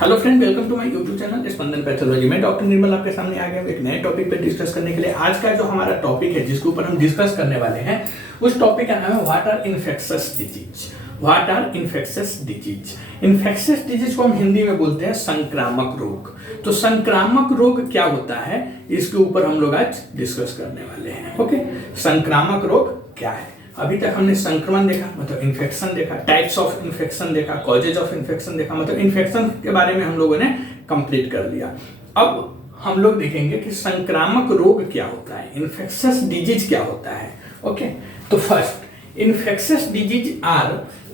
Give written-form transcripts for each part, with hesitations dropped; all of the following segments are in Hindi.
Hello friend, welcome to my YouTube channel Spandan pathology. मैं डॉक्टर निर्मल आपके सामने आ गया हूं एक नए टॉपिक पे डिस्कस करने के लिए। आज का जो हमारा टॉपिक है जिसके ऊपर हम डिस्कस करने वाले हैं उस टॉपिक का नाम है what are infectious disease. What are infectious disease. Infectious disease को हम हिंदी में बोलते हैं संक्रामक रोग। तो संक्रामक रोग क्या होता है इसके ऊपर हम लोग आज डिस्कस करने वाले हैं। ओके, संक्रामक रोग क्या है? अभी तक हमने संक्रमण देखा, मतलब इन्फेक्शन देखा, टाइप्स ऑफ इन्फेक्शन देखा, कॉजेज ऑफ इन्फेक्शन देखा, मतलब इन्फेक्शन के बारे में हम लोगों ने कंप्लीट कर लिया। अब हम लोग देखेंगे कि संक्रामक रोग क्या होता है, इन्फेक्शियस डिजीज क्या होता है। ओके, तो first, infectious disease are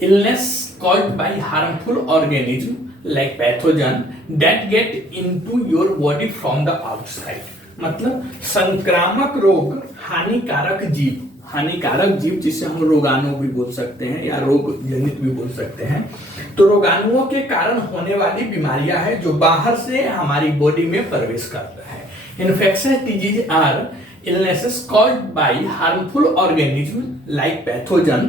illness caused by harmful organism like pathogen that get into your body from the outside. मतलब संक्रामक रोग हानिकारक जीव जिसे हम रोगाणु भी बोल सकते हैं या रोग जनित भी बोल सकते हैं। तो रोगाणुओं के कारण होने वाली बीमारियां हैं जो बाहर से हमारी बॉडी में प्रवेश करता है। Infectious disease are illnesses caused by harmful organism like pathogen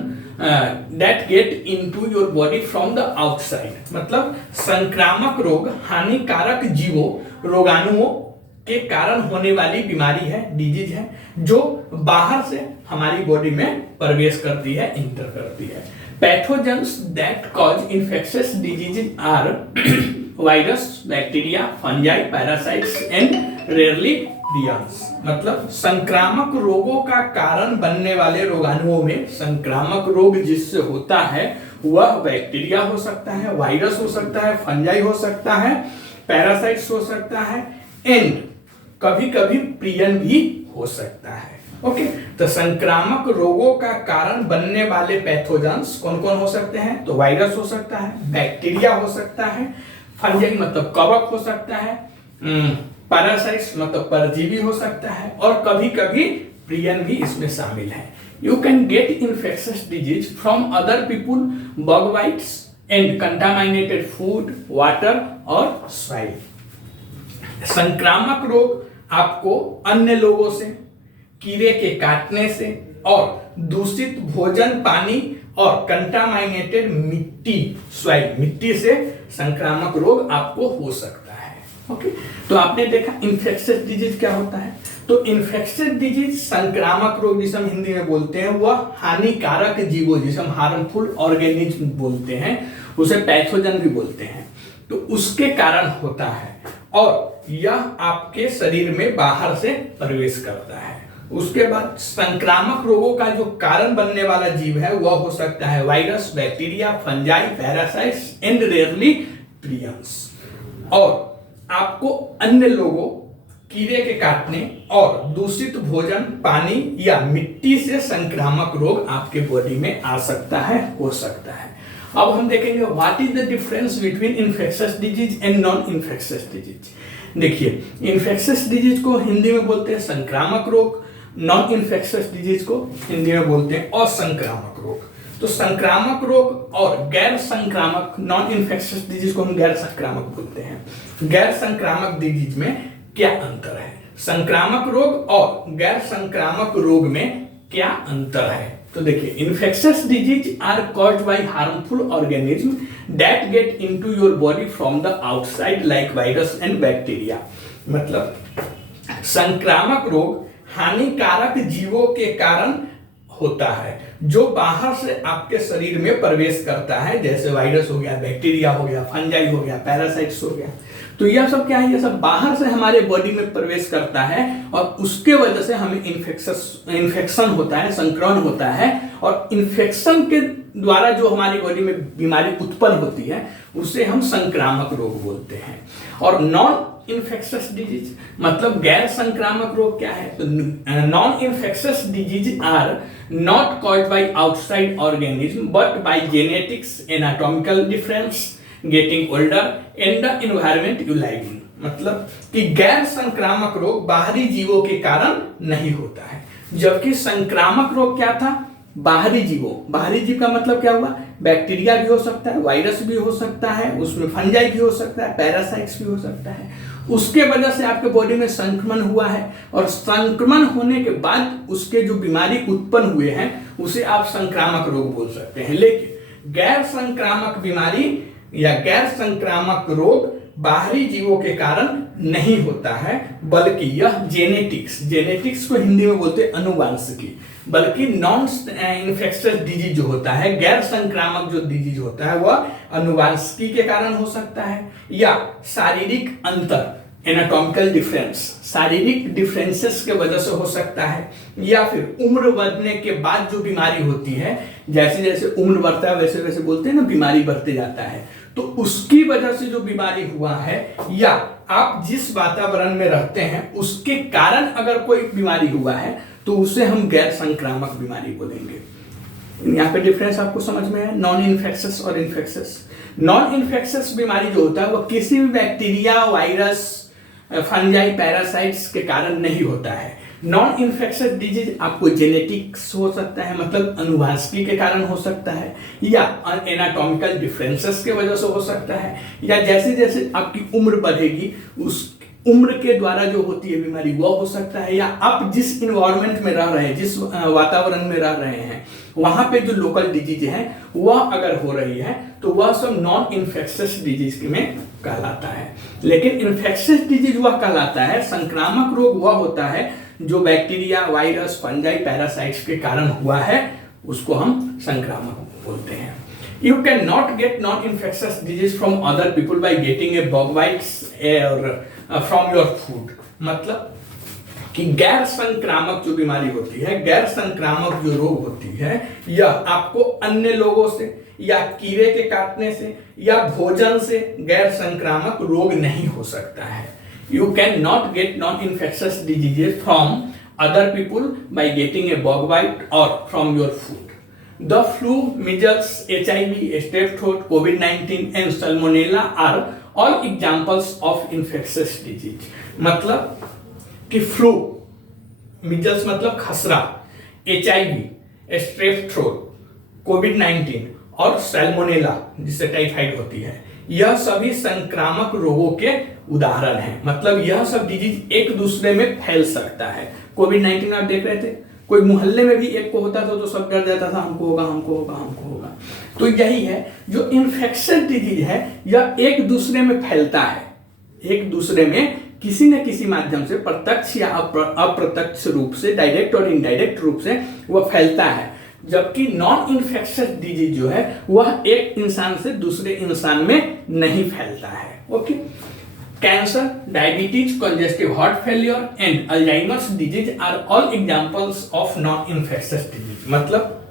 that get into your body from the outside. मतलब संक्रामक रोग हानिकारक जीवों रोगाणुओं के कारण होने वाली बीमारी है, डिजीज है, जो बाहर से हमारी बॉडी में प्रवेश करती है, इंटर करती है। Pathogens that cause infectious disease are virus, bacteria, fungi, parasites and rarely prions. मतलब संक्रामक रोगों का कारण बनने वाले रोगाणुओं में संक्रामक रोग जिससे होता है वह बैक्टीरिया हो सकता है, वायरस हो सकता है, फंजाई हो सकता है, पैरासाइट्स हो सकता है एंड कभी कभी प्रियन भी हो सकता है। ओके, तो संक्रामक रोगों का कारण बनने वाले पैथोजेंस कौन कौन हो सकते हैं? तो वायरस हो सकता है, बैक्टीरिया हो सकता है, फंजाई मतलब कवक हो सकता है, पैरासाइट्स मतलब परजीवी हो सकता है और कभी कभी प्रियन भी इसमें शामिल है। You can get infectious disease from other people, bug bytes and contaminated food, water और सॉइल। संक्रामक रोग आपको अन्य लोगों से, कीड़े के काटने से और दूषित भोजन, पानी और कंटामिनेटेड मिट्टी से संक्रामक रोग आपको हो सकता है। ओके, तो आपने देखा इन्फेक्शियस डिजीज क्या होता है। तो इन्फेक्शियस डिजीज संक्रामक रोग जिसे हम हिंदी में बोलते हैं वह हानिकारक जीवों जिसे हम हार्मफुल ऑर्गेनिज्म बोलते हैं, उसे पैथोजन भी बोलते हैं, तो उसके कारण होता है और यह आपके शरीर में बाहर से प्रवेश करता है। उसके बाद संक्रामक रोगों का जो कारण बनने वाला जीव है वह हो सकता है virus, bacteria, fungi, parasites and rarely prions. और आपको अन्य लोगों, कीड़े के काटने और दूषित भोजन, पानी या मिट्टी से संक्रामक रोग आपके बॉडी में आ सकता है, हो सकता है। अब हम देखेंगे what is the difference between infectious disease and non infectious disease. देखिए, इन्फेक्शियस डिजीज को हिंदी में बोलते हैं संक्रामक रोग, नॉन इन्फेक्शियस डिजीज को हिंदी में बोलते हैं असंक्रामक रोग। तो संक्रामक रोग और गैर संक्रामक, नॉन इन्फेक्शियस डिजीज को हम गैर संक्रामक बोलते हैं। गैर संक्रामक डिजीज में क्या अंतर है? संक्रामक रोग और गैर संक्रामक रोग में क्या अंतर है? तो देखिए, infectious disease are caused by harmful organism that get into your body from the outside like virus and bacteria. मतलब संक्रामक रोग हानिकारक जीवों के कारण होता है जो बाहर से आपके शरीर में प्रवेश करता है, जैसे वायरस हो गया, बैक्टीरिया हो गया, फंजाई हो गया, पैरासाइट्स हो गया। तो यह सब क्या है? यह सब बाहर से हमारे बॉडी में प्रवेश करता है और उसके वजह से हमें इन्फेक्शन होता है, संक्रमण होता है और इन्फेक्शन के द्वारा जो हमारी बॉडी में बीमारी उत्पन्न होती है उसे हम संक्रामक रोग बोलते हैं। और नॉन इन्फेक्शियस डिजीज मतलब गैर संक्रामक रोग क्या है? तो non infectious disease are not caused by outside organism but by genetics, anatomical difference, getting older and the environment you live in. मतलब कि गैर संक्रामक रोग बाहरी जीवों के कारण नहीं होता है, जबकि संक्रामक रोग क्या था? बाहरी जीवों। बाहरी जीव का मतलब क्या हुआ? बैक्टीरिया भी हो सकता है, वायरस भी हो सकता है, उसमें फंजाई भी हो सकता है, पैरासाइट्स भी हो सकता है। उसके वजह से आपके बॉडी में संक्रमण हुआ है और संक्रमण होने के बाद उसके जो बीमारी उत्पन्न हुए हैं उसे आप संक्रामक रोग बोल सकते हैं। लेकिन गैर संक्रामक बीमारी या गैर संक्रामक रोग बाहरी जीवों के कारण नहीं होता है, बल्कि यह जेनेटिक्स को हिंदी में बोलते हैं अनुवांशिकी, बल्कि नॉन इन्फेक्शियस डिजीज जो होता है, गैर संक्रामक जो डिजीज होता है वह अनुवांशिकी के कारण हो सकता है, या शारीरिक अंतर एनाटॉमिकल डिफरेंस, शारीरिक डिफरेंसेस के वजह से हो सकता है, या फिर उम्र बढ़ने के बाद जो बीमारी होती है, जैसे जैसे उम्र बढ़ता है वैसे वैसे बोलते हैं ना बीमारी बढ़ते जाता है, तो उसकी वजह से जो बीमारी हुआ है, या आप जिस वातावरण में रहते हैं उसके कारण अगर कोई बीमारी हुआ है तो उसे हम गैर संक्रामक बीमारी बोलेंगे। यहाँ पे डिफरेंस आपको समझ में है, नॉन इन्फेक्शियस और इन्फेक्शियस। नॉन इन्फेक्शियस बीमारी जो होता है वह किसी भी बैक्टीरिया, वायरस, फंजाई, पैरासाइट्स के कारण नहीं होता है। नॉन इन्फेक्शियस डिजीज आपको जेनेटिक्स हो सकता है, मतलब अनुवांशिकी के कारण हो सकता है, या एनाटॉमिकल डिफरेंसेस के वजह से हो सकता है, या जैसे जैसे आपकी उम्र बढ़ेगी उस उम्र के द्वारा जो होती है बीमारी वह हो सकता है, या आप जिस इन्वायरमेंट में रह रहे हैं, जिस वातावरण में रह रहे हैं वहां पे जो लोकल डिजीज है वह अगर हो रही है तो वह सब नॉन इन्फेक्शियस डिजीज में कहलाता है। लेकिन इन्फेक्शियस डिजीज वह कहलाता है, संक्रामक रोग वह होता है जो बैक्टीरिया, वायरस, फंजाई, पैरासाइट्स के कारण हुआ है, उसको हम संक्रामक बोलते हैं। You cannot get non-infectious disease from other people by getting a bug bites or from your food। मतलब कि गैर संक्रामक जो बीमारी होती है, गैर संक्रामक जो रोग होती है, यह आपको अन्य लोगों से या कीड़े के काटने से या भोजन से गैर संक्रामक रोग नहीं हो सकता है। You cannot get non-infectious diseases from other people by getting a bug bite or from your food। The flu, measles, HIV, strep throat, COVID-19 and salmonella are all examples of infectious disease। मतलब कि फ्लू, मिजल्स मतलब खसरा, HIV, स्ट्रेप थ्रोट, कोविड-19 और सैल्मोनेला जिससे टाइफाइड होती है, यह सभी संक्रामक रोगों के उदाहरण हैं। मतलब यह सब डिजीज एक दूसरे में फैल सकता है। कोविड-19 आप देख रहे थे, कोई मोहल्ले में भी एक को होता था तो सब डर जाता था, हमको होगा हमको होगा हमको होगा। तो यही है जो इन्फेक्शन डिजीज है, यह एक दूसरे में फैलता है, एक दूसरे में किसी न किसी माध्यम से प्रत्यक्ष या अप्रत्यक्ष रूप से, डायरेक्ट और इनडायरेक्ट रूप से वह फैलता है। जबकि नॉन इन्फेक्शियस डिजीज जो है वह एक इंसान से दूसरे इंसान में नहीं फैलता है। Okay, cancer, diabetes, congestive heart failure and Alzheimer's disease are all examples of non infectious disease. मतलब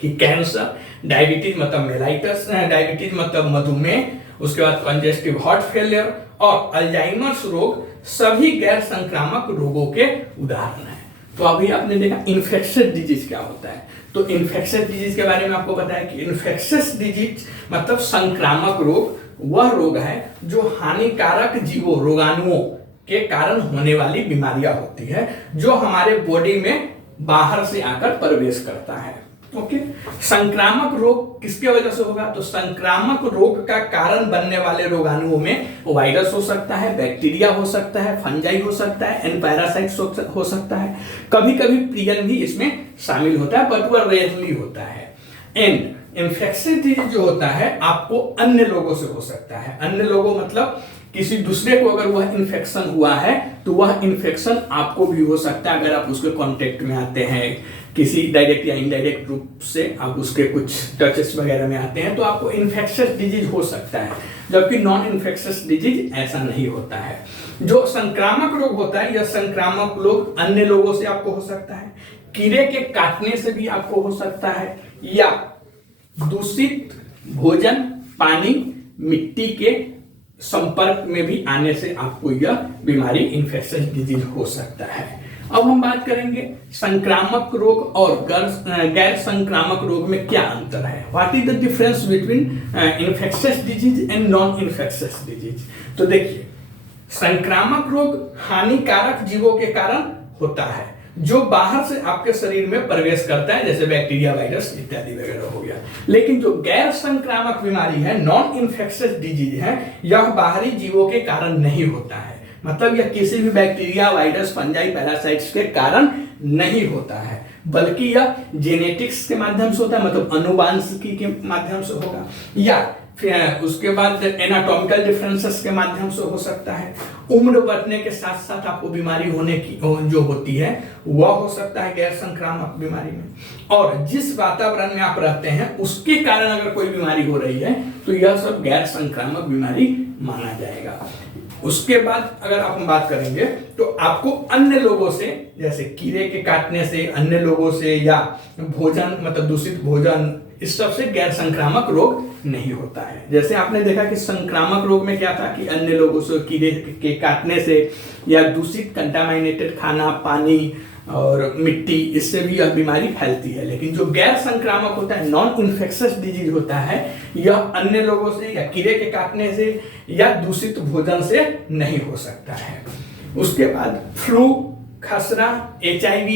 कि कैंसर, डायबिटीज मतलब मेलाइटस, डायबिटीज मतलब मधुमेह, उसके बाद कंजेस्टिव हार्ट फेलियर और अल्जाइमर्स रोग सभी गैर संक्रामक रोगों के उदाहरण हैं। तो अभी आपने देखा इन्फेक्शियस डिजीज क्या होता है। तो इन्फेक्शियस डिजीज के बारे में आपको पता है कि इन्फेक्शियस डिजीज मतलब संक्रामक रोग वह रोग है जो हानिकारक जीवों, रोगाणुओं के कारण होने वाली बीमारियां होती है, जो हमारे बॉडी में बाहर से आकर प्रवेश करता है। ओके, संक्रामक रोग किसके वजह से होगा? तो संक्रामक रोग का कारण बनने वाले रोगाणुओं में वायरस हो सकता है, बैक्टीरिया हो सकता है, फंजाई हो सकता है, एंड पैरासाइट्स हो सकता है। कभी कभी प्रियन भी इसमें शामिल होता है, बट वह रेयरली होता है। एंड इन्फेक्शियस डिजीज जो होता है आपको अन्य लोगों से हो सकता है। अन्य लोगों मतलब किसी दूसरे को अगर वह इन्फेक्शन हुआ है तो वह इन्फेक्शन आपको भी हो सकता है अगर आप उसके कांटेक्ट में आते हैं, किसी डायरेक्ट या इनडायरेक्ट रूप से आप उसके कुछ टचेस वगैरह में आते हैं तो आपको इन्फेक्शियस डिजीज हो सकता है। जबकि नॉन इन्फेक्शियस डिजीज ऐसा नहीं होता है। जो संक्रामक रोग होता है यह संक्रामक रोग अन्य लोगों से आपको हो सकता है, कीड़े के काटने से भी आपको हो सकता है, या दूषित भोजन, पानी, मिट्टी के संपर्क में भी आने से आपको यह बीमारी इन्फेक्शियस डिजीज हो सकता है। अब हम बात करेंगे संक्रामक रोग और गैर संक्रामक रोग में क्या अंतर है। What is the difference between infectious disease and non infectious disease. तो देखिए, संक्रामक रोग हानिकारक जीवों के कारण होता है जो बाहर से आपके शरीर में प्रवेश करता है, जैसे बैक्टीरिया, वायरस इत्यादि वगैरह हो गया। लेकिन जो गैर संक्रामक बीमारी है, नॉन इन्फेक्शियस डिजीज है, यह बाहरी जीवों के कारण नहीं होता है। मतलब यह किसी भी बैक्टीरिया, वायरस, फंजाई, पैरासाइट्स के कारण नहीं होता है, बल्कि यह जेनेटिक्स के माध्यम से होता है, मतलब अनुवांशिकी के माध्यम से होगा, या फिर उसके बाद एनाटॉमिकल डिफरेंसेस के माध्यम से हो सकता है। उम्र बढ़ने के साथ साथ आपको बीमारी होने की जो होती है वह हो सकता है गैर संक्रामक बीमारी में। और जिस वातावरण में आप रहते हैं उसके कारण अगर कोई बीमारी हो रही है तो यह सब गैर संक्रामक बीमारी माना जाएगा। उसके बाद अगर आप बात करेंगे तो आपको अन्य लोगों से, जैसे कीड़े के काटने से, अन्य लोगों से, या भोजन मतलब दूषित भोजन, इस सब से गैर संक्रामक रोग नहीं होता है। जैसे आपने देखा कि संक्रामक रोग में क्या था कि अन्य लोगों से, कीड़े के काटने से या दूषित कंटामिनेटेड खाना, पानी और मिट्टी, इससे भी यह बीमारी फैलती है। लेकिन जो गैर संक्रामक होता है, नॉन इन्फेक्शियस डिजीज होता है, यह अन्य लोगों से या कीड़े के काटने से या दूषित भोजन से नहीं हो सकता है। उसके बाद फ्लू, खसरा, HIV,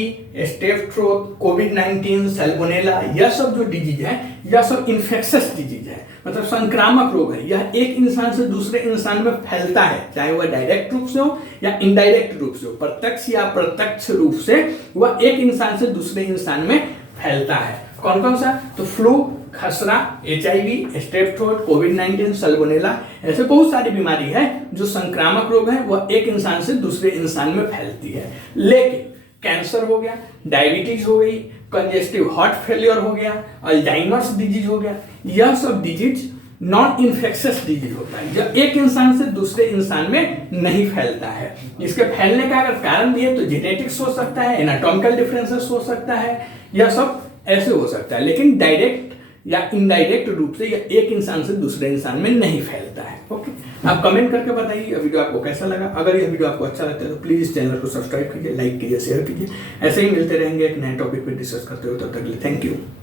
स्ट्रेप थ्रोट, कोविड-19, सैल्मोनेला, यह सब जो डिजीज है यह सब इन्फेक्शियस डिजीज है, मतलब संक्रामक रोग है। यह एक इंसान से दूसरे इंसान में फैलता है, चाहे वह डायरेक्ट रूप से हो या इनडायरेक्ट रूप से हो, प्रत्यक्ष या अप्रत्यक्ष रूप से वह एक इंसान से दूसरे इंसान में फैलता है। कौन कौन सा? तो फ्लू, खसरा, HIV, स्ट्रेप थ्रोट, कोविड-19, सैल्मोनेला, ऐसे बहुत सारी बीमारी है जो संक्रामक रोग है, वह एक इंसान से दूसरे इंसान में फैलती है। लेकिन कैंसर हो गया, डायबिटीज हो गई, कंजेस्टिव हार्ट फेलियर हो गया, अल्जाइमर्स डिजीज हो गया, यह सब डिजीज नॉन इन्फेक्शियस डिजीज होता है, जब एक इंसान से दूसरे इंसान में नहीं फैलता है। इसके फैलने का अगर कारण भी है तो जेनेटिक्स हो सकता है, एनाटॉमिकल डिफरेंसेस हो सकता है, यह सब ऐसे हो सकता है। लेकिन डायरेक्ट या इनडायरेक्ट रूप से यह एक इंसान से दूसरे इंसान में नहीं फैलता है। ओके, आप कमेंट करके बताइए यह वीडियो आपको कैसा लगा। अगर यह वीडियो आपको अच्छा लगता है तो प्लीज इस चैनल को सब्सक्राइब कीजिए, लाइक कीजिए, शेयर कीजिए। ऐसे ही मिलते रहेंगे एक नए टॉपिक पे डिस्कस करते हुए। तब तक के लिए थैंक यू।